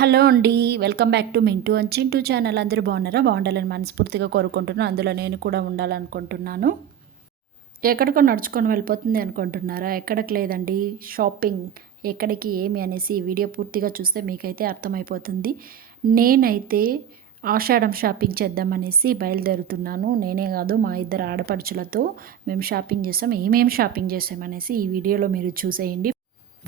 Hello అండి. Welcome back to Mintu and Chintu channel. అందరూ బాగున్నారా? బాగుండాలని మనస్ఫూర్తిగా కోరుకుంటున్నాను. అందులో నేను కూడా ఉండాలనుకుంటున్నాను. ఎక్కడికో నడుచుకొని వెళ్ళిపోతుంది అనుకుంటున్నారా? ఎక్కడికి లేదండి, షాపింగ్. ఎక్కడికి ఏమి అనేసి ఈ వీడియో పూర్తిగా చూస్తే మీకైతే అర్థమైపోతుంది. నేనైతే ఆషాఢం షాపింగ్ చేద్దామనేసి బయలుదేరుతున్నాను. నేనే కాదు, మా ఇద్దరు ఆడపడుచులతో మేము షాపింగ్ చేసాం. ఏమేమి షాపింగ్ చేసామనేసి ఈ వీడియోలో మీరు చూసేయండి.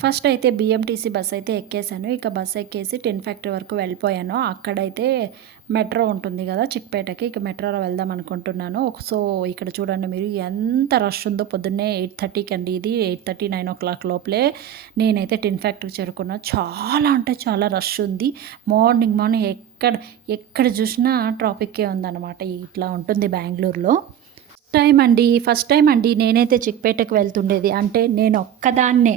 ఫస్ట్ అయితే బిఎంటీసీ బస్ అయితే ఎక్కేసాను. ఇక బస్ ఎక్కేసి టిన్ ఫ్యాక్టరీ వరకు వెళ్ళిపోయాను. అక్కడైతే మెట్రో ఉంటుంది కదా చిక్పేటకి, ఇక మెట్రోలో వెళ్దాం అనుకుంటున్నాను. సో ఇక్కడ చూడండి మీరు ఎంత రష్ ఉందో. పొద్దున్నే 8:30కి అండి, ఇది 8:30 9 లోపలే నేనైతే టిన్ ఫ్యాక్టరీ చేరుకున్నా. చాలా అంటే చాలా రష్ ఉంది. మార్నింగ్ ఎక్కడ ఎక్కడ చూసినా ట్రాఫిక్కే ఉందన్నమాట. ఇట్లా ఉంటుంది బెంగళూరులో. ఫస్ట్ టైం అండి నేనైతే చిక్పేటకు వెళ్తుండేది. అంటే నేను ఒక్కదాన్నే,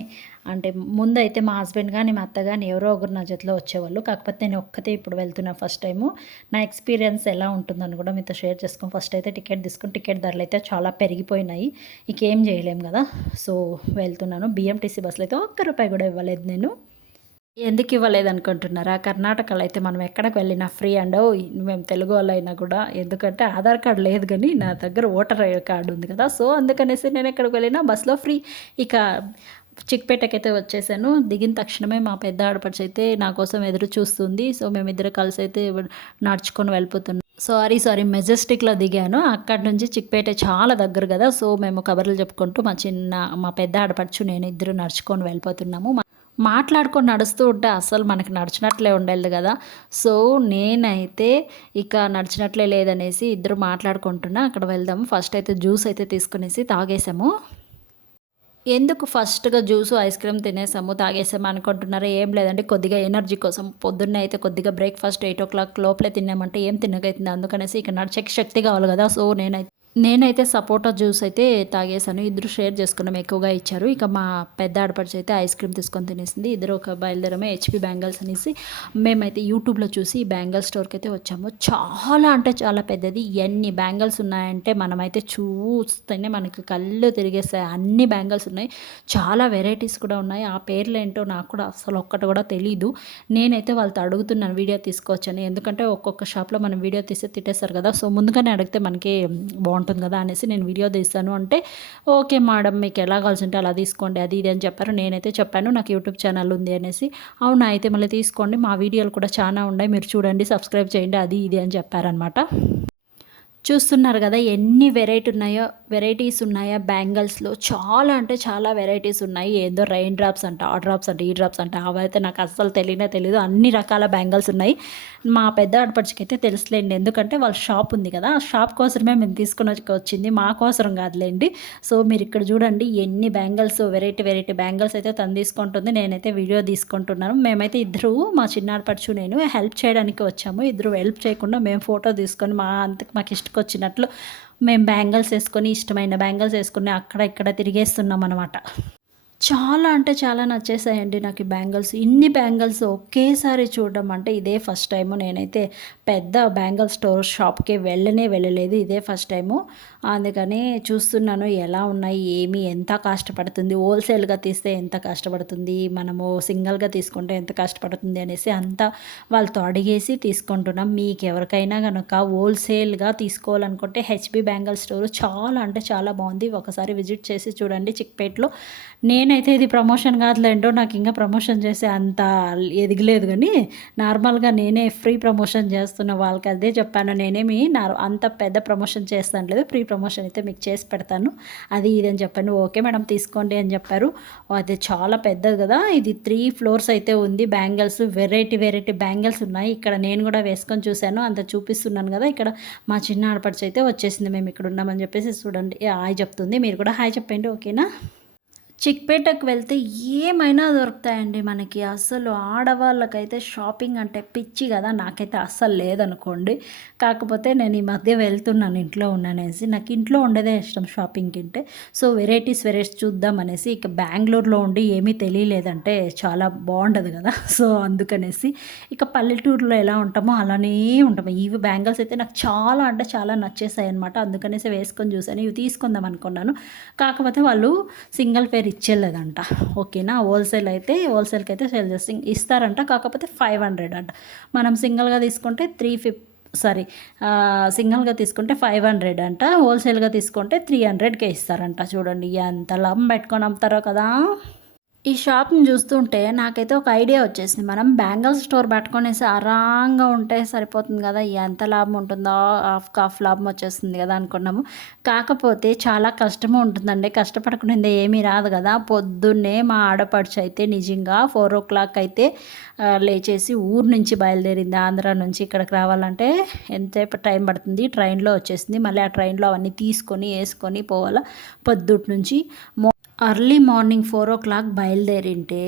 అంటే ముందైతే మా హస్బెండ్ కానీ మా అత్త కానీ ఎవరో ఒకరు నా జతలో వచ్చేవాళ్ళు. కాకపోతే నేను ఒక్కతే ఇప్పుడు వెళ్తున్నా ఫస్ట్ టైము. నా ఎక్స్పీరియన్స్ ఎలా ఉంటుందని కూడా మీతో షేర్ చేసుకోం. ఫస్ట్ అయితే టికెట్ తీసుకుని, టికెట్ ధరలు అయితే చాలా పెరిగిపోయినాయి. ఇకేం చేయలేం కదా. సో వెళ్తున్నాను. బిఎంటీసీ బస్సులో అయితే ₹1 కూడా ఇవ్వలేదు నేను. ఎందుకు ఇవ్వలేదు అనుకుంటున్నారా? కర్ణాటకలో అయితే మనం ఎక్కడికి వెళ్ళినా ఫ్రీ అండ్ మేము తెలుగు వాళ్ళైనా కూడా. ఎందుకంటే ఆధార్ కార్డు లేదు కానీ నా దగ్గర ఓటర్ కార్డు ఉంది కదా. సో అందుకనేసి నేను ఎక్కడికి వెళ్ళినా బస్సులో ఫ్రీ. ఇక చిక్పేటకైతే వచ్చేసాను. దిగిన తక్షణమే మా పెద్ద ఆడపడుచు అయితే నా కోసం ఎదురు చూస్తుంది. సో మేమిద్దరు కలిసి అయితే నడుచుకొని వెళ్ళిపోతున్నాం. సారీ మెజెస్టిక్లో దిగాను. అక్కడి నుంచి చిక్పేట చాలా దగ్గర కదా. సో మేము కబర్లు చెప్పుకుంటూ మా పెద్ద ఆడపడుచు నేను ఇద్దరు నడుచుకొని వెళ్ళిపోతున్నాము. మాట్లాడుకొని నడుస్తూ ఉంటే అసలు మనకి నడిచినట్లే ఉండేది కదా. సో నేనైతే ఇక నడిచినట్లే లేదనేసి ఇద్దరు మాట్లాడుకుంటున్నా అక్కడ వెళ్దాము. ఫస్ట్ అయితే జ్యూస్ అయితే తీసుకునేసి తాగేసాము. ఎందుకు ఫస్ట్గా జ్యూసు ఐస్ క్రీమ్ తినేసాము తాగేసాము అనుకుంటున్నారా? ఏం లేదండి, కొద్దిగా ఎనర్జీ కోసం. పొద్దున్నే అయితే కొద్దిగా బ్రేక్ఫాస్ట్ 8 లోపలే తిన్నామంటే ఏం తినకైతుంది. అందుకనేసి ఇక నడిచే శక్తి కావాలి కదా. సో నేనైతే సపోటా జ్యూస్ అయితే తాగేసాను. ఇద్దరు షేర్ చేసుకున్నాం, ఎక్కువగా ఇచ్చారు. ఇక మా పెద్ద ఆడపడిచి అయితే ఐస్ క్రీమ్ తీసుకొని తినేసింది. ఇద్దరు ఒక బయలుదేరమే హెచ్పి బ్యాంగిల్స్ అనేసి మేమైతే యూట్యూబ్లో చూసి ఈ బ్యాంగిల్ స్టోర్కి అయితే వచ్చాము. చాలా అంటే చాలా పెద్దది. ఎన్ని బ్యాంగిల్స్ ఉన్నాయంటే మనమైతే చూస్తేనే మనకి కళ్ళు తిరిగేస్తాయి. అన్ని బ్యాంగిల్స్ ఉన్నాయి, చాలా వెరైటీస్ కూడా ఉన్నాయి. ఆ పేర్లు ఏంటో నాకు కూడా అసలు ఒక్కటి కూడా తెలీదు. నేనైతే వాళ్ళతో అడుగుతున్నాను వీడియో తీసుకోవచ్చని. ఎందుకంటే ఒక్కొక్క షాప్లో మనం వీడియో తీస్తే తిట్టేస్తారు కదా. సో ముందుగానే అడిగితే మనకి బాగుంటుంది కదా అనేసి నేను వీడియో తీస్తాను అంటే, ఓకే మేడం మీకు ఎలా కావాల్సి ఉంటే అలా తీసుకోండి అది ఇది అని చెప్పారు. నేనైతే చెప్పాను నాకు యూట్యూబ్ ఛానల్ ఉంది అనేసి. అవునా అయితే మళ్ళీ తీసుకోండి, మా వీడియోలు కూడా చాలా ఉన్నాయి, మీరు చూడండి, సబ్స్క్రైబ్ చేయండి అది ఇది అని చెప్పారనమాట. చూస్తున్నారు కదా ఎన్ని వెరైటీస్ ఉన్నాయో బ్యాంగిల్స్లో. చాలా అంటే చాలా వెరైటీస్ ఉన్నాయి. ఏదో రెయిన్ డ్రాప్స్ అంట, ఆ డ్రాప్స్ అంట, ఈ డ్రాప్స్ అంట, అవైతే నాకు అస్సలు తెలియదు. అన్ని రకాల బ్యాంగిల్స్ ఉన్నాయి. మా పెద్ద ఆడపడిచికి అయితే తెలుసులేండి, ఎందుకంటే వాళ్ళ షాప్ ఉంది కదా. ఆ షాప్ కోసమే మేము తీసుకుని వచ్చింది, మా కోసరం కాదులేండి. సో మీరు ఇక్కడ చూడండి ఎన్ని బ్యాంగిల్స్, వెరైటీ బ్యాంగిల్స్ అయితే తను తీసుకుంటుంది. నేనైతే వీడియో తీసుకుంటున్నాను. మేమైతే ఇద్దరు, మా చిన్న ఆడపడుచు నేను హెల్ప్ చేయడానికి వచ్చాము. ఇద్దరు హెల్ప్ చేయకుండా మేము ఫోటో తీసుకొని మాకు ఇష్టకొచ్చినట్లు మేము బ్యాంగిల్స్ వేసుకొని, ఇష్టమైన బ్యాంగిల్స్ వేసుకుని అక్కడ ఇక్కడ తిరిగేస్తున్నాం అనమాట. చాలా అంటే చాలా నచ్చేసాయండి నాకు ఈ బ్యాంగిల్స్. ఇన్ని బ్యాంగిల్స్ ఒకేసారి చూడడం అంటే ఇదే ఫస్ట్ టైము. నేనైతే పెద్ద బ్యాంగిల్ షాప్కి వెళ్ళలేదు, ఇదే ఫస్ట్ టైము. అందుకని చూస్తున్నాను ఎలా ఉన్నాయి, ఎంత కష్టపడుతుంది, హోల్సేల్గా తీస్తే ఎంత కష్టపడుతుంది, మనము సింగిల్గా తీసుకుంటే ఎంత కష్టపడుతుంది అనేసి అంతా వాళ్ళతో అడిగేసి తీసుకుంటున్నాం. మీకు ఎవరికైనా కనుక హోల్సేల్గా తీసుకోవాలనుకుంటే హెచ్పి బ్యాంగిల్ స్టోర్ చాలా అంటే చాలా బాగుంది. ఒకసారి విజిట్ చేసి చూడండి చిక్పేట్లో. నేనైతే ఇది ప్రమోషన్ కాదులేండో, నాకు ఇంకా ప్రమోషన్ చేసే అంత ఎదిగలేదు కానీ నార్మల్గా నేనే ఫ్రీ ప్రమోషన్ చేస్తున్న వాళ్ళకి అదే చెప్పాను. నేనేమి అంత పెద్ద ప్రమోషన్ చేస్తాను లేదు, ఫ్రీ ప్రమోషన్ అయితే మీకు చేసి పెడతాను అది ఇది అని చెప్పాను. ఓకే మేడం తీసుకోండి అని చెప్పారు. అది చాలా పెద్దది కదా, ఇది 3 ఫ్లోర్స్ అయితే ఉంది. బ్యాంగిల్స్ వెరైటీ బ్యాంగిల్స్ ఉన్నాయి. ఇక్కడ నేను కూడా వేసుకొని చూశాను, అంత చూపిస్తున్నాను కదా. ఇక్కడ మా చిన్న ఆడపడిచి అయితే వచ్చేసింది, మేము ఇక్కడ ఉన్నామని చెప్పేసి చూడండి హాయ్ చెప్తుంది. మీరు కూడా హాయ్ చెప్పండి ఓకేనా. చిక్పేటకు వెళ్తే ఏమైనా దొరుకుతాయండి మనకి. అస్సలు ఆడవాళ్ళకైతే షాపింగ్ అంటే పిచ్చి కదా, నాకైతే అస్సలు లేదనుకోండి. కాకపోతే నేను ఈ మధ్య వెళ్తున్నాను, ఇంట్లో ఉన్నానేసి. నాకు ఇంట్లో ఉండేదే ఇష్టం షాపింగ్కి అంటే. సో వెరైటీస్ చూద్దాం అనేసి. ఇక బెంగళూరులో ఉండి ఏమీ తెలియలేదంటే చాలా బాగుండదు కదా. సో అందుకనేసి ఇక పల్లెటూరులో ఎలా ఉంటామో అలానే ఉంటాము. ఇవి బ్యాంగిల్స్ అయితే నాకు చాలా అంటే చాలా నచ్చేసాయి అనమాట. అందుకనేసి వేసుకొని చూసాను, ఇవి తీసుకుందాం అనుకున్నాను. కాకపోతే వాళ్ళు సింగిల్ పేర్ ఇచ్చేలేదంట. ఓకేనా. హోల్సేల్కి అయితే సేల్ చేస్తే ఇస్తారంట, కాకపోతే 500 అంట. మనం సింగిల్గా తీసుకుంటే సింగిల్గా తీసుకుంటే 500 అంట, హోల్సేల్గా తీసుకుంటే 300కే ఇస్తారంట. చూడండి ఎంత లాభం పెట్టుకొని అమ్ముతారో కదా. ఈ షాప్‌ని చూస్తుంటే నాకైతే ఒక ఐడియా వచ్చేసింది. మనం బ్యాంగిల్ స్టోర్ పెట్టుకొనేసి ఆరాంగా ఉంటే సరిపోతుంది కదా! ఎంత లాభం ఉంటుందో, హాఫ్ లాభం వచ్చేస్తుంది కదా అనుకున్నాము. కాకపోతే చాలా కష్టము ఉంటుందండి. కష్టపడకుండా ఏమీ రాదు కదా. పొద్దున్నే మా ఆడపడుచు అయితే నిజంగా 4:00 అయితే లేచేసి ఊరు నుంచి బయలుదేరింది. ఆంధ్ర నుంచి ఇక్కడికి రావాలంటే ఎంతసేపు టైం పడుతుంది. ట్రైన్‌లో వచ్చేసింది. మళ్ళీ ఆ ట్రైన్‌లో అవన్నీ తీసుకొని, ఏసుకొని పోవాలా. పొద్దుటి నుంచి అర్లీ మార్నింగ్ 4:00 బయలుదేరింటే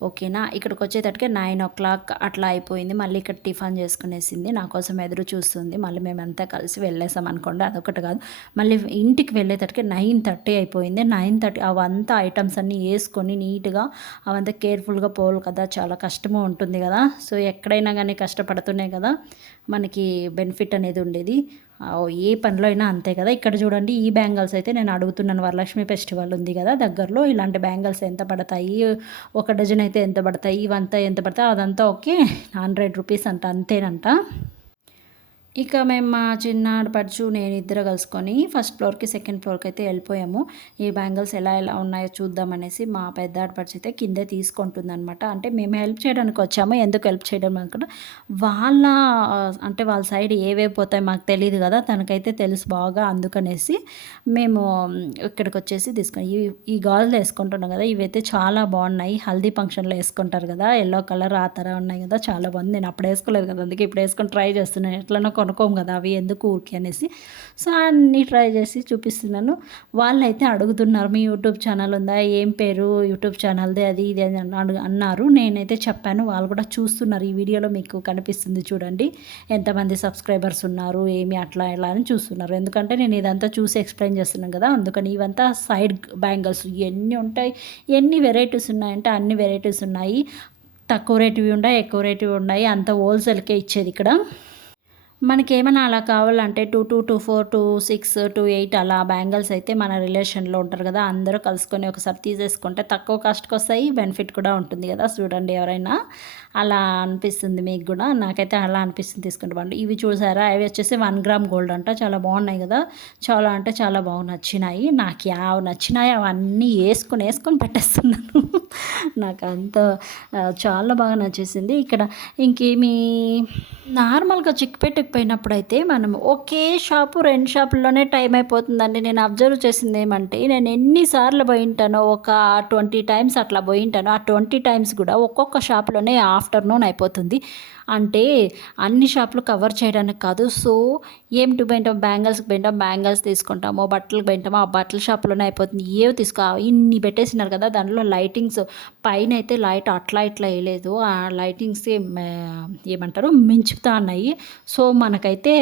ఓకేనా, ఇక్కడికి వచ్చేటట్టుకే 9:00 అట్లా అయిపోయింది. మళ్ళీ ఇక్కడ టిఫిన్ చేసుకునేసింది. నా కోసం ఎదురు చూస్తుంది. మళ్ళీ మేమంతా కలిసి వెళ్ళేసాం అనుకోండి. అదొకటి కాదు, మళ్ళీ ఇంటికి వెళ్ళేటట్టుకే 9:30 అయిపోయింది. 9:30 అవంతా ఐటమ్స్ అన్నీ వేసుకొని నీట్గా అవంతా కేర్ఫుల్గా పోవాలి కదా, చాలా కష్టము ఉంటుంది కదా. సో ఎక్కడైనా కానీ కష్టపడుతున్నాయి కదా మనకి బెనిఫిట్ అనేది ఉండేది. ఏ పనిలో అయినా అంతే కదా. ఇక్కడ చూడండి, ఈ బ్యాంగిల్స్ అయితే నేను అడుగుతున్నాను. వరలక్ష్మి ఫెస్టివల్ ఉంది కదా దగ్గరలో, ఇలాంటి బ్యాంగిల్స్ ఎంత పడతాయి, ఒక డజన్ అయితే ఎంత పడతాయి, ఇవంతా ఎంత పడతాయి, అదంతా ఓకే 100 రూపీస్ అంట, అంతేనంట. ఇక మేము మా చిన్న ఆడపడుచు నేను ఇద్దరు కలుసుకొని ఫస్ట్ ఫ్లోర్కి సెకండ్ ఫ్లోర్కి అయితే వెళ్ళిపోయాము. ఈ బ్యాంగిల్స్ ఎలా ఉన్నాయో చూద్దామనేసి మా పెద్ద ఆడపడుచు అయితే కిందే తీసుకుంటుంది అనమాట. అంటే మేము హెల్ప్ చేయడానికి వచ్చాము. ఎందుకు హెల్ప్ చేయడం అనుకుంటే వాళ్ళ సైడ్ ఏవేవి పోతాయి మాకు తెలియదు కదా, తనకైతే తెలుసు బాగా. అందుకనేసి మేము ఇక్కడికి వచ్చేసి తీసుకొని ఈ గాజులు వేసుకుంటున్నాం కదా, ఇవైతే చాలా బాగున్నాయి. హల్దీ ఫంక్షన్లో వేసుకుంటారు కదా, ఎల్లో కలర్ ఆ తర ఉన్నాయి కదా, చాలా బాగుంది. నేను అప్పుడు వేసుకోలేదు కదా, అందుకే ఇప్పుడు వేసుకొని ట్రై చేస్తున్నాను. ఎట్లనో కొనుక్కోము కదా అవి, ఎందుకు ఊరికి అనేసి. సో అన్నీ ట్రై చేసి చూపిస్తున్నాను. వాళ్ళైతే అడుగుతున్నారు, మీ యూట్యూబ్ ఛానల్ ఉందా, ఏం పేరు యూట్యూబ్ ఛానల్ది, అది ఇది అని అన్నారు. నేనైతే చెప్పాను. వాళ్ళు కూడా చూస్తున్నారు. ఈ వీడియోలో మీకు కనిపిస్తుంది చూడండి ఎంతమంది సబ్స్క్రైబర్స్ ఉన్నారు, ఏమి అట్లా ఇలా అని చూస్తున్నారు. ఎందుకంటే నేను ఇదంతా చూసి ఎక్స్ప్లెయిన్ చేస్తున్నాను కదా, అందుకని. ఇవంతా సైడ్ బ్యాంగిల్స్ ఎన్ని ఉంటాయి, ఎన్ని వెరైటీస్ ఉన్నాయంటే అన్ని వెరైటీస్ ఉన్నాయి. తక్కువ రేటువి ఉన్నాయి, ఎక్కువ రేటువి ఉన్నాయి. అంత హోల్సేల్కే ఇచ్చేది ఇక్కడ. మనకేమైనా అలా కావాలంటే 2, 4, 6, 8 అలా బ్యాంగిల్స్ అయితే మన రిలేషన్లో ఉంటారు కదా, అందరూ కలుసుకొని ఒకసారి తీసేసుకుంటే తక్కువ కాస్ట్కి వస్తాయి, బెనిఫిట్ కూడా ఉంటుంది కదా. చూడండి, ఎవరైనా అలా అనిపిస్తుంది మీకు కూడా, నాకైతే అలా అనిపిస్తుంది తీసుకుంటామండి. ఇవి చూసారా, అవి వచ్చేసి 1 గ్రామ్ గోల్డ్ అంట, చాలా బాగున్నాయి కదా. చాలా అంటే చాలా బాగా నచ్చినాయి. నాకు యావ నచ్చినాయి అవన్నీ వేసుకొని పెట్టేస్తున్నాను. నాకు అంత చాలా బాగా నచ్చేసింది. ఇక్కడ ఇంకేమి నార్మల్గా చిక్కుపెట్టుకుపోయినప్పుడైతే మనం ఒకే షాపు 2 షాపుల్లోనే టైం అయిపోతుందండి. నేను అబ్జర్వ్ చేసింది ఏమంటే, నేను ఎన్నిసార్లు పోయింటానో, ఒక 20 టైమ్స్ అట్లా పోయింటానో, ఆ 20 టైమ్స్ కూడా ఒక్కొక్క షాప్లోనే ఆఫ్టర్నూన్ అయిపోతుంది. అంటే అన్ని షాపులు కవర్ చేయడానికి కాదు. సో ఏమిటి పోయింటాం, బ్యాంగిల్స్కి పోయింటాం, బ్యాంగిల్స్ తీసుకుంటాము, బట్టలకు పోయింటాము, ఆ బట్టల షాప్లోనే అయిపోతుంది. ఏవి ఇన్ని పెట్టేసినారు కదా, దాంట్లో లైటింగ్స్ పైన అయితే లైట్ అట్లా ఇట్లా వేయలేదు. ఆ లైటింగ్స్ ఏమంటారు మించుతా ఉన్నాయి. సో మనకైతే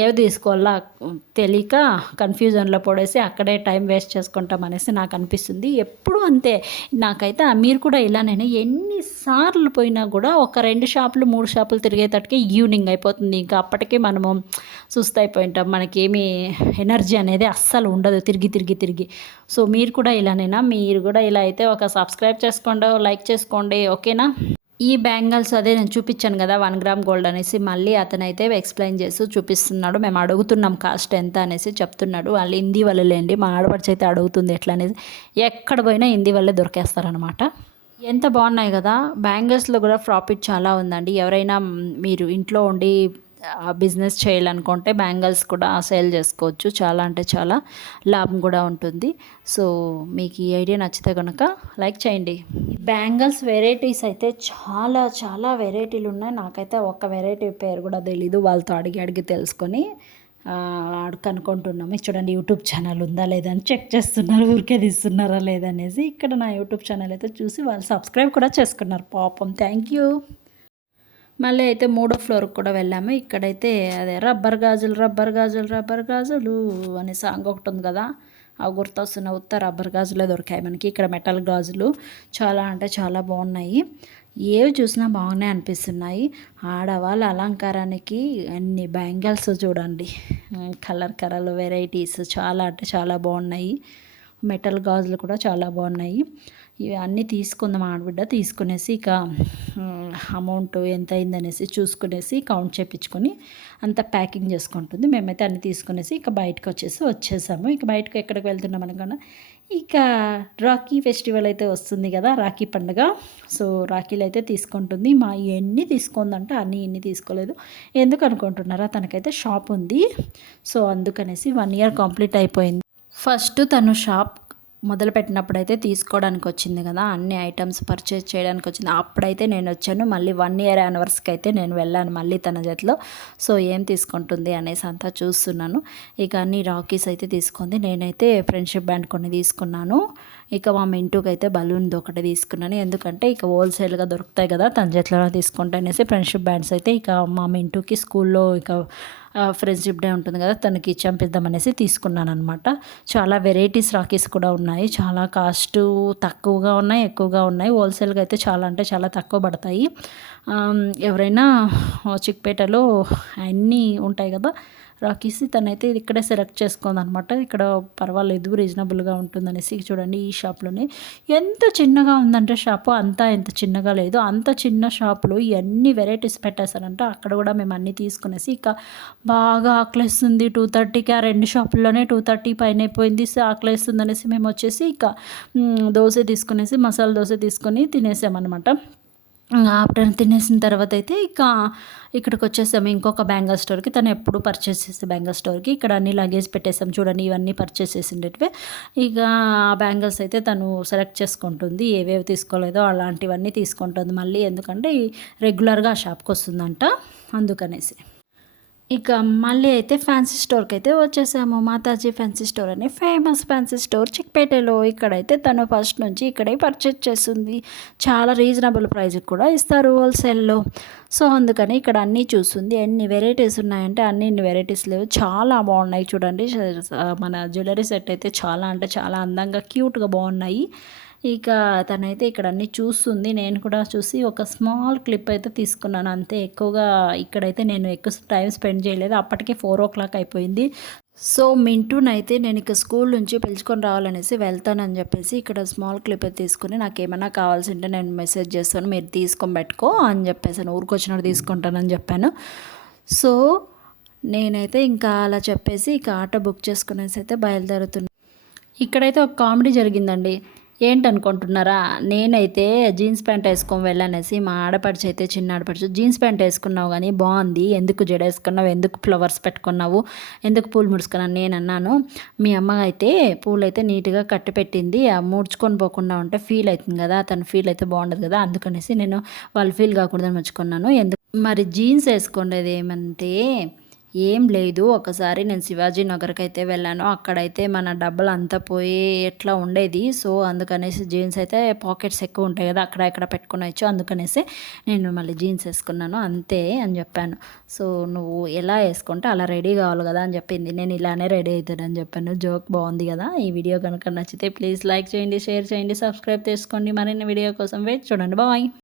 ఏవి తీసుకోవాలా తెలియక కన్ఫ్యూజన్లో పడేసి అక్కడే టైం వేస్ట్ చేసుకుంటాం అనేసి నాకు అనిపిస్తుంది. ఎప్పుడు అంతే. నాకైతే మీరు కూడా ఇలానే ఎన్నిసార్లు పోయినా కూడా ఒక 2 షాపులు 3 షాపులు తిరిగేటట్టుకే ఈవినింగ్ అయిపోతుంది. ఇంకా అప్పటికే మనము సుస్తైపోయి ఉంటాం. మనకేమీ ఎనర్జీ అనేది అస్సలు ఉండదు తిరిగి. సో మీరు కూడా ఇలానేనా? మీరు కూడా ఇలా అయితే ఒక సబ్స్క్రైబ్ చేసుకోండి, లైక్ చేసుకోండి, ఓకేనా. ఈ బ్యాంగిల్స్ అదే నేను చూపించాను కదా 1 గ్రామ్ గోల్డ్ అనేసి, మళ్ళీ అతనైతే ఎక్స్ప్లెయిన్ చేస్తూ చూపిస్తున్నాడు. మేము అడుగుతున్నాం కాస్ట్ ఎంత అనేసి చెప్తున్నాడు. వాళ్ళు హిందీ వాళ్ళేండి, మా ఆడపడిచి అయితే అడుగుతుంది ఎట్లా అనేది. ఎక్కడ పోయినా హిందీ వాళ్ళే దొరికేస్తారనమాట. ఎంత బాగున్నాయి కదా. బ్యాంగిల్స్లో కూడా ప్రాఫిట్ చాలా ఉందండి. ఎవరైనా మీరు ఇంట్లో ఉండి బిజినెస్ చేయాలనుకుంటే బ్యాంగిల్స్ కూడా సేల్ చేసుకోవచ్చు. చాలా అంటే చాలా లాభం కూడా ఉంటుంది. సో మీకు ఈ ఐడియా నచ్చితే కనుక లైక్ చేయండి. బ్యాంగిల్స్ వెరైటీస్ అయితే చాలా వెరైటీలు ఉన్నాయి. నాకైతే ఒక్క వెరైటీ పేరు కూడా తెలీదు. వాళ్ళతో అడిగి తెలుసుకొని కనుక్కుంటున్నాము. చూడండి, యూట్యూబ్ ఛానల్ ఉందా లేదా అని చెక్ చేస్తున్నారు, ఊరికే తీస్తున్నారా లేదనేసి. ఇక్కడ నా యూట్యూబ్ ఛానల్ అయితే చూసి వాళ్ళు సబ్స్క్రైబ్ కూడా చేసుకున్నారు, పాపం, థ్యాంక్ యూ. మళ్ళీ అయితే 3వ ఫ్లోర్కి కూడా వెళ్ళాము. ఇక్కడైతే అదే రబ్బర్ గాజులు అనే సాంగ్ ఒకటి ఉంది కదా, అవి గుర్తొస్తున్న రబ్బర్ గాజులే దొరికాయి మనకి. ఇక్కడ మెటల్ గాజులు చాలా అంటే చాలా బాగున్నాయి. ఏవి చూసినా బాగున్నాయి అనిపిస్తున్నాయి. ఆడవాళ్ళ అలంకారానికి అన్ని బ్యాంగిల్స్ చూడండి, కలర్ వెరైటీస్ చాలా అంటే చాలా బాగున్నాయి. మెటల్ గాజులు కూడా చాలా బాగున్నాయి. ఇవి అన్నీ తీసుకుందాం ఆడబిడ్డ తీసుకునేసి ఇక అమౌంట్ ఎంత అయిందనేసి చూసుకునేసి కౌంట్ చేయించుకొని అంత ప్యాకింగ్ చేసుకుంటుంది. మేమైతే అన్నీ తీసుకునేసి ఇక బయటకు వచ్చేసాము. ఇక బయటకు ఎక్కడికి వెళ్తున్నాం అనుకున్నా, ఇక రాఖీ ఫెస్టివల్ అయితే వస్తుంది కదా, రాఖీ పండుగ. సో రాఖీలు అయితే తీసుకుంటుంది. మా ఎన్ని తీసుకుందంటే అన్నీ ఎన్ని తీసుకోలేదు. ఎందుకు అనుకుంటున్నారా, తనకైతే షాప్ ఉంది. సో అందుకనేసి 1 ఇయర్ కంప్లీట్ అయిపోయింది. ఫస్ట్ తను షాప్ మొదలుపెట్టినప్పుడైతే తీసుకోవడానికి వచ్చింది కదా, అన్ని ఐటమ్స్ పర్చేజ్ చేయడానికి వచ్చింది. అప్పుడైతే నేను వచ్చాను. మళ్ళీ 1 ఇయర్ యానివర్సరీకి అయితే నేను వెళ్ళాను మళ్ళీ తన జతలో. సో ఏం తీసుకుంటుంది అనేసి అంతా చూస్తున్నాను. ఇక అన్ని రాకీస్ అయితే తీసుకుంది. నేనైతే ఫ్రెండ్షిప్ బ్యాండ్ కొన్ని తీసుకున్నాను. ఇక మా మింటూకి అయితే బలూన్ది ఒకటి తీసుకున్నాను. ఎందుకంటే ఇక హోల్సేల్గా దొరుకుతాయి కదా, తన జతలో తీసుకుంటా అనేసి ఫ్రెండ్షిప్ బ్యాండ్స్ అయితే ఇక మా మింటూకి స్కూల్లో ఇక ఫ్రెండ్షిప్ డే ఉంటుంది కదా, తనకి చంపిద్దామనేసి తీసుకున్నాను అనమాట. చాలా వెరైటీస్ రాకీస్ కూడా ఉన్నాయి. చాలా కాస్ట్ తక్కువగా ఉన్నాయి, ఎక్కువగా ఉన్నాయి. హోల్సేల్గా అయితే చాలా అంటే చాలా తక్కువ పడతాయి. ఎవరైనా చిక్పేటలో అన్నీ ఉంటాయి కదా రాకీస్, తనైతే ఇక్కడే సెలెక్ట్ చేసుకుందనమాట. ఇక్కడ పర్వాలేదు, రీజనబుల్గా ఉంటుందనేసి. చూడండి ఈ షాప్లోనే ఎంత చిన్నగా ఉందంటే షాపు, అంతా ఎంత చిన్నగా లేదు. అంత చిన్న షాపులో ఎన్ని వెరైటీస్ పెట్టేశారంటే అక్కడ కూడా మేము అన్నీ తీసుకునేసి ఇక బాగా ఆకలేస్తుంది. 2:30కి ఆ 2 షాపుల్లోనే 2:30 పైన అయిపోయింది. ఆకలేస్తుంది అనేసి మేము వచ్చేసి ఇక దోశ తీసుకునేసి మసాలా దోశ తీసుకొని తినేసామన్నమాట. ఆఫ్టర్నూన్ తినేసిన తర్వాత అయితే ఇక ఇక్కడికి వచ్చేసాము ఇంకొక బ్యాంగిల్ స్టోర్కి. తను ఎప్పుడు పర్చేస్ చేసే బ్యాంగిల్ స్టోర్కి. ఇక్కడ అన్ని లగేజ్ పెట్టేసాం చూడండి, ఇవన్నీ పర్చేస్ చేసిండేటివే. ఇక ఆ బ్యాంగిల్స్ అయితే తను సెలెక్ట్ చేసుకుంటుంది, ఏవేవి తీసుకోలేదో అలాంటివన్నీ తీసుకుంటుంది మళ్ళీ. ఎందుకంటే రెగ్యులర్గా ఆ షాప్కి వస్తుందంట, అందుకనేసి. ఇక మళ్ళీ అయితే ఫ్యాన్సీ స్టోర్కి అయితే వచ్చేసాము. మాతాజీ ఫ్యాన్సీ స్టోర్ అని ఫేమస్ ఫ్యాన్సీ స్టోర్ చిక్పేటలో. ఇక్కడైతే తను ఫస్ట్ నుంచి ఇక్కడే పర్చేజ్ చేస్తుంది. చాలా రీజనబుల్ ప్రైస్కి కూడా ఇస్తారు హోల్సేల్లో. సో అందుకని ఇక్కడ అన్నీ చూస్తుంది. ఎన్ని వెరైటీస్ ఉన్నాయంటే అన్ని వెరైటీస్ లేవు, చాలా బాగున్నాయి. చూడండి మన జ్యువెలరీ సెట్ అయితే చాలా అంటే చాలా అందంగా క్యూట్గా బాగున్నాయి. ఇక తనైతే ఇక్కడ అన్నీ చూస్తుంది. నేను కూడా చూసి ఒక స్మాల్ క్లిప్ అయితే తీసుకున్నాను అంతే. ఎక్కువగా ఇక్కడైతే నేను ఎక్కువ టైం స్పెండ్ చేయలేదు. అప్పటికే 4 o'clock అయిపోయింది. సో మింటూనైతే నేను ఇక స్కూల్ నుంచి పిలుచుకొని రావాలనేసి వెళ్తానని చెప్పేసి ఇక్కడ స్మాల్ క్లిప్ అయితే తీసుకుని, నాకేమైనా కావాల్సి ఉంటే నేను మెసేజ్ చేస్తాను, మీరు తీసుకొని పెట్టుకో అని చెప్పేసాను. ఊరికొచ్చినప్పుడు తీసుకుంటానని చెప్పాను. సో నేనైతే ఇంకా అలా చెప్పేసి ఇక ఆటో బుక్ చేసుకునేసి అయితే బయలుదేరుతున్నాను. ఇక్కడైతే ఒక కామెడీ జరిగిందండి. ఏంటనుకుంటున్నారా, నేనైతే జీన్స్ ప్యాంట్ వేసుకొని వెళ్ళనేసి మా ఆడపడుచు అయితే చిన్న ఆడపడుచు, జీన్స్ ప్యాంట్ వేసుకున్నావు కానీ బాగుంది, ఎందుకు జడ వేసుకున్నావు, ఎందుకు ఫ్లవర్స్ పెట్టుకున్నావు, ఎందుకు పూలు ముడుచుకున్నాను నేను అన్నాను. మీ అమ్మ అయితే పూలు అయితే నీట్గా కట్టి పెట్టింది, ముడుచుకొని పోకుండా ఉంటే ఫీల్ అవుతుంది కదా, తను ఫీల్ అయితే బాగుండదు కదా, అందుకనేసి నేను వాళ్ళు ఫీల్ కాకూడదని ముడుచుకున్నాను. ఎందుకు మరి జీన్స్ వేసుకునేది ఏమంటే ఏం లేదు. ఒకసారి నేను శివాజీ నగర్కి అయితే వెళ్ళాను. అక్కడైతే మన డబ్బులు అంతా పోయి ఎట్లా ఉండేది. సో అందుకనేసి జీన్స్ అయితే పాకెట్స్ ఎక్కువ ఉంటాయి కదా, అక్కడ ఎక్కడ పెట్టుకునొచ్చు, అందుకనేసి నేను మళ్ళీ జీన్స్ వేసుకున్నాను అంతే అని చెప్పాను. సో నువ్వు ఎలా వేసుకుంటే అలా రెడీ కావాలి కదా అని చెప్పింది. నేను ఇలానే రెడీ అవుతానని చెప్పాను. జోక్ బాగుంది కదా. ఈ వీడియో కనుక నచ్చితే ప్లీజ్ లైక్ చేయండి, షేర్ చేయండి, సబ్స్క్రైబ్ చేసుకోండి. మరిన్ని వీడియో కోసం వెయిట్ చూడండి. బాయ్.